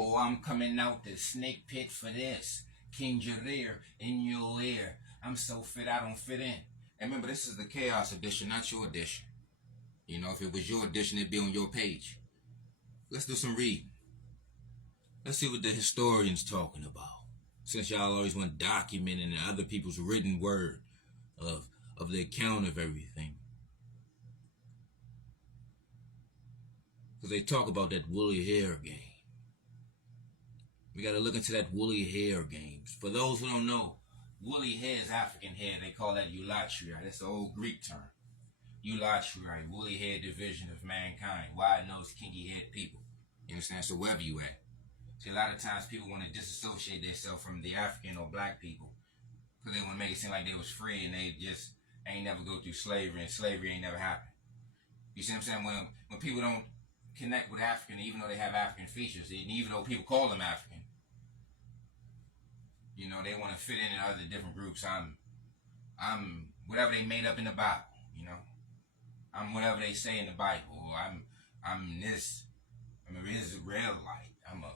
Oh, I'm coming out the snake pit for this. King Jareer in your ear. I'm so fit I don't fit in. And remember, this is the Chaos edition, not your edition. You know, if it was your edition, it'd be on your page. Let's do some reading. Let's see what the historian's talking about. Since y'all always want documenting other people's written word of the account of everything. Because they talk about that woolly hair game. We got to look into that woolly hair game. For those who don't know, woolly hair is African hair. They call that eulatria. That's the old Greek term. Eulatria, woolly hair division of mankind. Wide-nosed, kinky-haired people. You understand? So wherever you at. See, a lot of times people want to disassociate themselves from the African or black people. Because they want to make it seem like they was free and they just ain't never go through slavery and slavery ain't never happened. You see what I'm saying? When people don't connect with African, even though they have African features, and even though people call them African, you know, they want to fit in other different groups. I'm whatever they made up in the Bible, you know. I'm whatever they say in the Bible. I'm this. I'm an Israelite. I'm a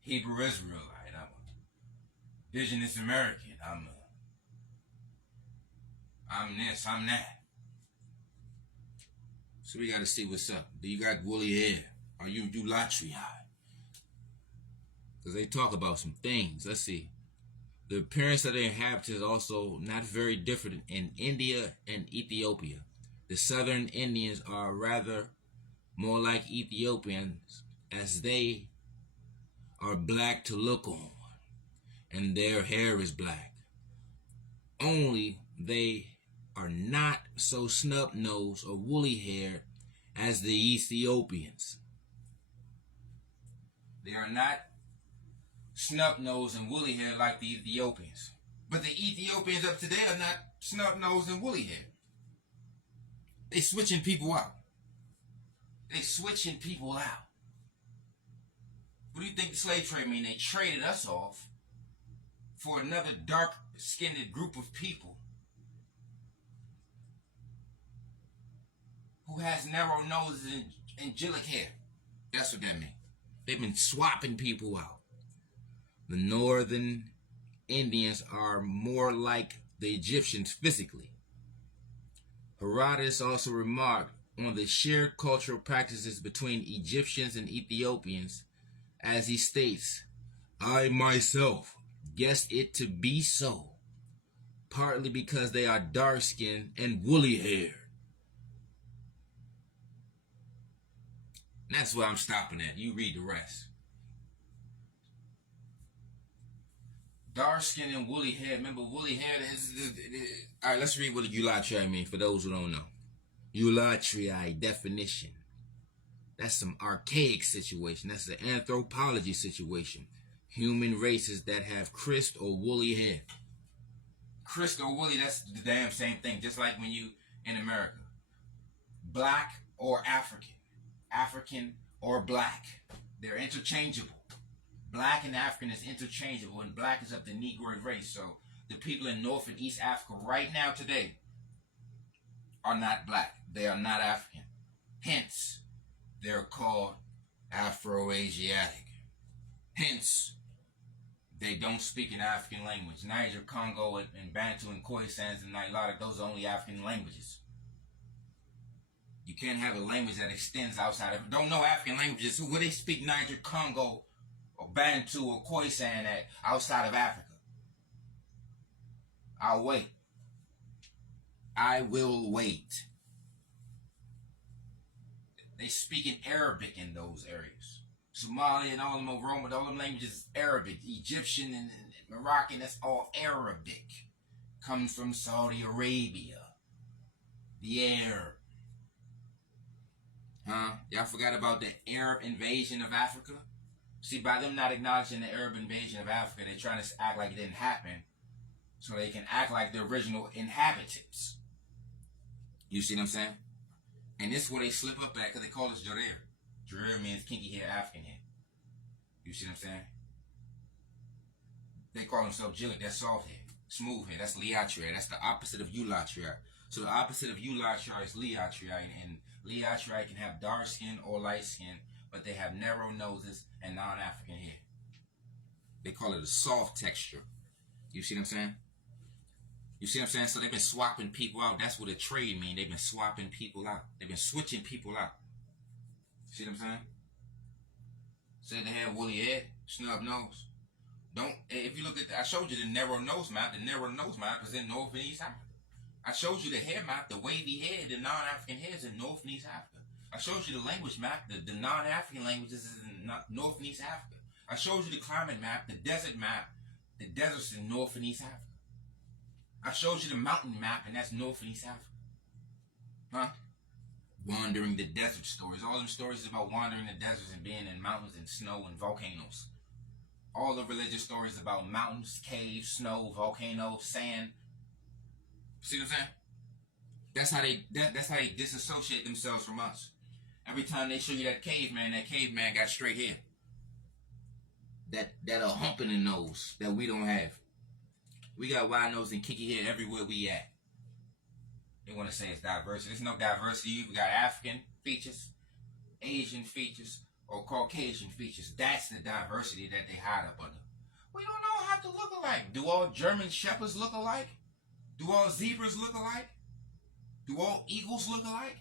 Hebrew Israelite. I'm a Indigenous American. I'm this. I'm that. So we got to see what's up. Do you got woolly hair? Are you eulatria? Because they talk about some things. Let's see. The appearance of the inhabitants is also not very different in India and Ethiopia. The southern Indians are rather more like Ethiopians, as they are black to look on, and their hair is black. Only they are not so snub-nosed or woolly-haired as the Ethiopians. They are not snub-nosed and woolly-haired like the Ethiopians. But the Ethiopians up today are not snub-nosed and woolly-haired. They switching people out. They switching people out. What do you think the slave trade mean? They traded us off for another dark-skinned group of people who has narrow noses and angelic hair. That's what that means. They've been swapping people out. The northern Indians are more like the Egyptians physically. Herodotus also remarked on the shared cultural practices between Egyptians and Ethiopians, as he states, I myself guessed it to be so, partly because they are dark-skinned and woolly-haired. That's where I'm stopping at. You read the rest. Dark skin and woolly hair. Remember, woolly hair all right, let's read what eulatria means for those who don't know. Eulatria definition. That's some archaic situation. That's an anthropology situation. Human races that have crisp or woolly hair. Crisp or woolly, that's the damn same thing. Just like when you in America. Black or African. African or black. They're interchangeable. Black and African is interchangeable, and black is of the Negroid race. So the people in North and East Africa right now today are not black. They are not African. Hence, they're called Afro-Asiatic. Hence, they don't speak an African language. Niger, Congo, and Bantu, and Khoisan, and Nilotic, those are only African languages. You can't have a language that extends outside of... Don't know African languages. Where they speak Niger, Congo, or Bantu, or Khoisan at outside of Africa? I'll wait. I will wait. They speak in Arabic in those areas. Somali and all them Roma, all them languages is Arabic. Egyptian and Moroccan, that's all Arabic. Comes from Saudi Arabia. The Arab. Huh? Y'all forgot about the Arab invasion of Africa? See, by them not acknowledging the Arab invasion of Africa, they're trying to act like it didn't happen so they can act like the original inhabitants. You see what I'm saying? And this is where they slip up at because they call us Jareer. Jareer means kinky hair, African hair. You see what I'm saying? They call themselves Jilik, that's soft hair. Smooth hair, that's Liatria. That's the opposite of Eulatria. So the opposite of Eulatria is Liatria. And Liatria can have dark skin or light skin, but they have narrow noses and non-African hair. They call it a soft texture. You see what I'm saying? You see what I'm saying? So they've been swapping people out. That's what a trade means. They've been swapping people out. They've been switching people out. See what I'm saying? Said they have woolly head, snub nose. Don't. If you look at, I showed you the narrow nose map. The narrow nose map is in North and East Africa. I showed you the hair map, the wavy head, the non-African hairs in North and East Africa. I showed you the language map, the non-African languages in North and East Africa. I showed you the climate map, the desert map, the deserts in North and East Africa. I showed you the mountain map, and that's North and East Africa. Huh? Wandering the desert stories. All them stories about wandering the deserts and being in mountains and snow and volcanoes. All the religious stories about mountains, caves, snow, volcanoes, sand. See what I'm saying? That's how they disassociate themselves from us. Every time they show you that caveman got straight hair. That a hump in the nose that we don't have. We got wide nose and kinky hair everywhere we at. They want to say it's diversity. There's no diversity. We got African features, Asian features, or Caucasian features. That's the diversity that they hide up under. We don't know how to look alike. Do all German shepherds look alike? Do all zebras look alike? Do all eagles look alike?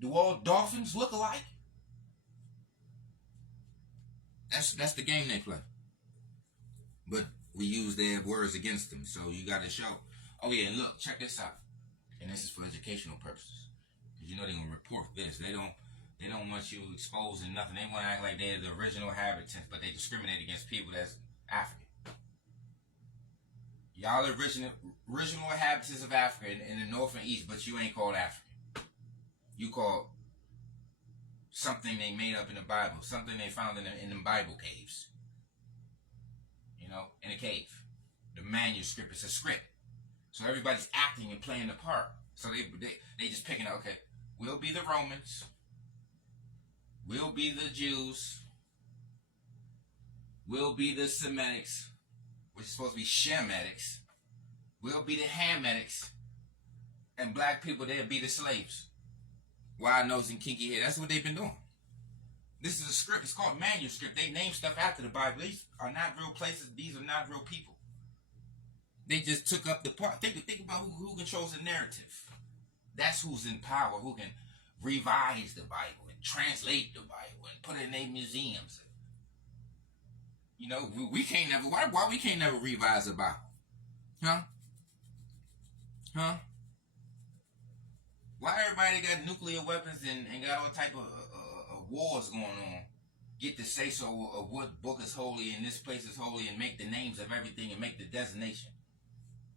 Do all dolphins look alike? That's the game they play. But we use their words against them, so you got to show. Oh yeah, look, check this out. And this is for educational purposes. Because you know they're going to report this. They don't want you exposing nothing. They want to act like they're the original inhabitants, but they discriminate against people that's African. Y'all are original inhabitants of Africa in the north and east, but you ain't called African. You called something they made up in the Bible, something they found in the Bible caves. You know, in a cave. The manuscript, it's a script. So everybody's acting and playing the part. So they just picking up, okay, we'll be the Romans. We'll be the Jews. We'll be the Semitics, which is supposed to be Shemitics. We'll be the Hamitic. And black people, they'll be the slaves. Wide nose and kinky hair. That's what they've been doing. This is a script. It's called manuscript. They name stuff after the Bible. These are not real places. These are not real people. They just took up the part. Think about who controls the narrative. That's who's in power. Who can revise the Bible and translate the Bible and put it in their museums. You know, we can't never. Why we can't never revise the Bible? Huh? Why everybody got nuclear weapons and got all type of wars going on? Get the say so of what book is holy and this place is holy and make the names of everything and make the designation.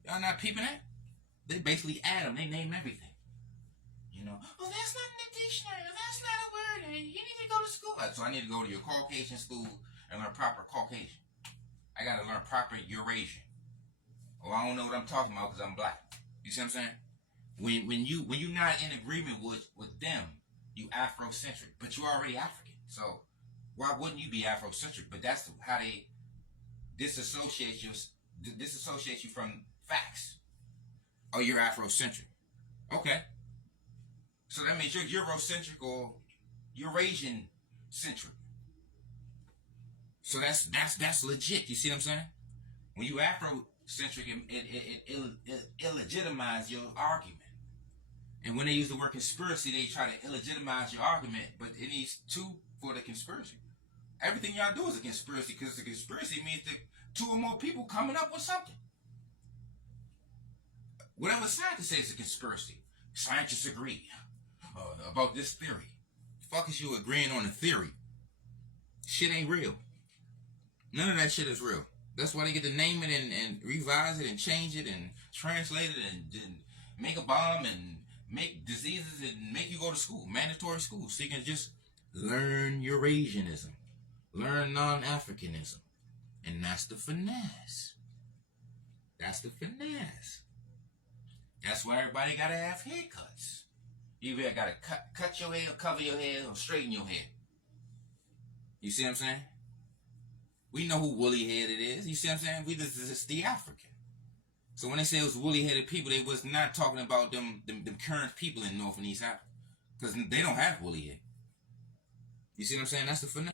Y'all not peeping that? They basically add them. They name everything. You know, oh, that's not in the dictionary. That's not a word. You need to go to school. So I need to go to your Caucasian school and learn proper Caucasian. I got to learn proper Eurasian. Oh, I don't know what I'm talking about because I'm black. You see what I'm saying? When you're not in agreement with them, you Afrocentric, but you're already African. So why wouldn't you be Afrocentric? But that's how they disassociate you from facts. Oh, you're Afrocentric. Okay. So that means you're Eurocentric or Eurasian centric. So that's legit. You see what I'm saying? When you Afrocentric, it illegitimize your argument. And when they use the word conspiracy, they try to illegitimize your argument, but it needs two for the conspiracy. Everything y'all do is a conspiracy because the conspiracy means that two or more people coming up with something. Whatever scientists say is a conspiracy. Scientists agree about this theory. Fuck is you agreeing on a theory? Shit ain't real. None of that shit is real. That's why they get to name it and revise it and change it and translate it and make a bomb and make diseases and make you go to school, mandatory school, so you can just learn Eurasianism, learn non-Africanism. And that's the finesse. That's the finesse. That's why everybody gotta have haircuts. You either gotta cut your hair, cover your hair, or straighten your hair. You see what I'm saying? We know who woolly-headed is. You see what I'm saying? This is the African. So when they say it was woolly-headed people, they was not talking about them current people in North and East Africa. Because they don't have woolly hair. You see what I'm saying? That's the finesse.